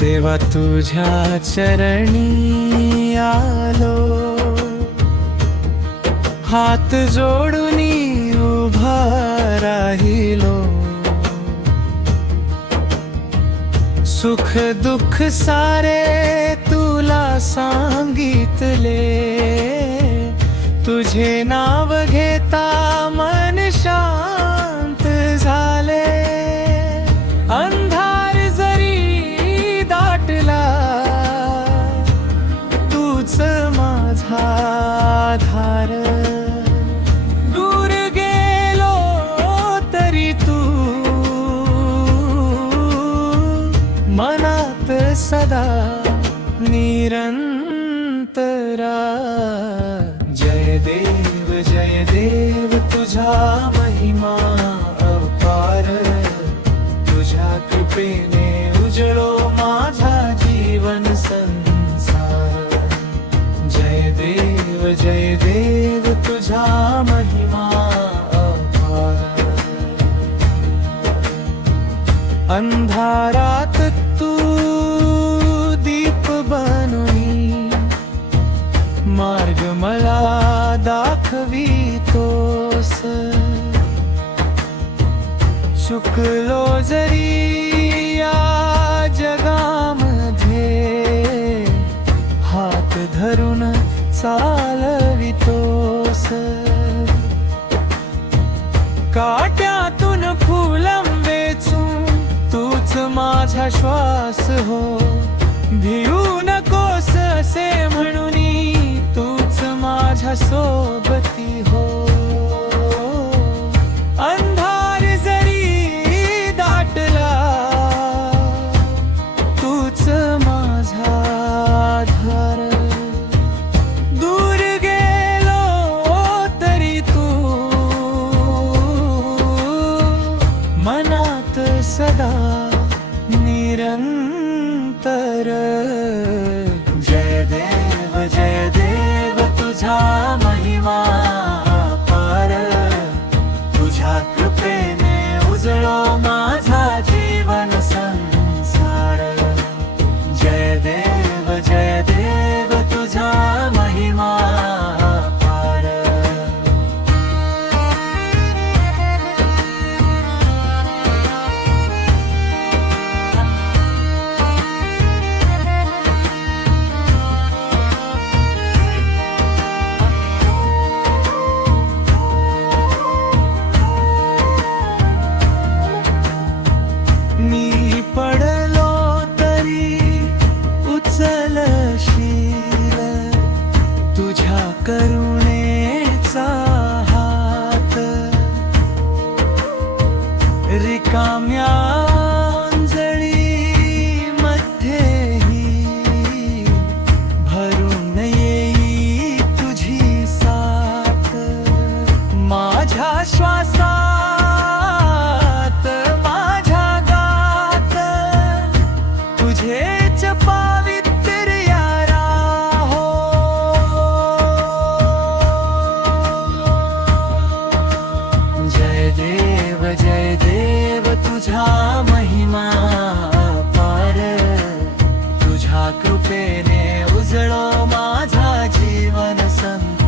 देवा तुझ्या चरणी आलो, हात जोडून उभा राहिलो. सुख दुःख सारे तुला सांगितले, तुझे नाव घेता मन शांत झाले. अंधार जरी दाटला, तूच माझा आधार. दूर गेलो तरी तू मनात सदा निरंतरा. जय देव तुझा महिमा अपार. तुझ्या कृपेने उजळो माझा जीवन संसार. जय देव तुझा महिमा अपार. अंधारात तू दीप बनून मार्ग मला दाखवितोस. चुकलो जरी या जगामध्ये, हात धरून चालवितोस. काट्यातून फुलं वेचून तूच माझा श्वास हो. भिऊ नकोस असे म्हणून तूच माझ्या सोबती हो. अंधार जरी दाटला, तूच माझा आधार. दूर गेलो तरी तू मनात सदा निरंतर. जय देव तुझा महिमा अपार. तुझ्या कृपेने उजळो माझा जीवन संसार. जय देव तुझा महिमा अपार. मी पडलो तरी उचलशील तुझ्या करुणेचा हात. रिकाम्या अंजळीमध्येही भरून येई तुझी साथ. माझ्या श्वासात माझ्या गात तुझेच पावित्र्य राहो. जय देव तुझा महिमा अपार. तुझ्या कृपेने उजळो माझा जीवन संसार.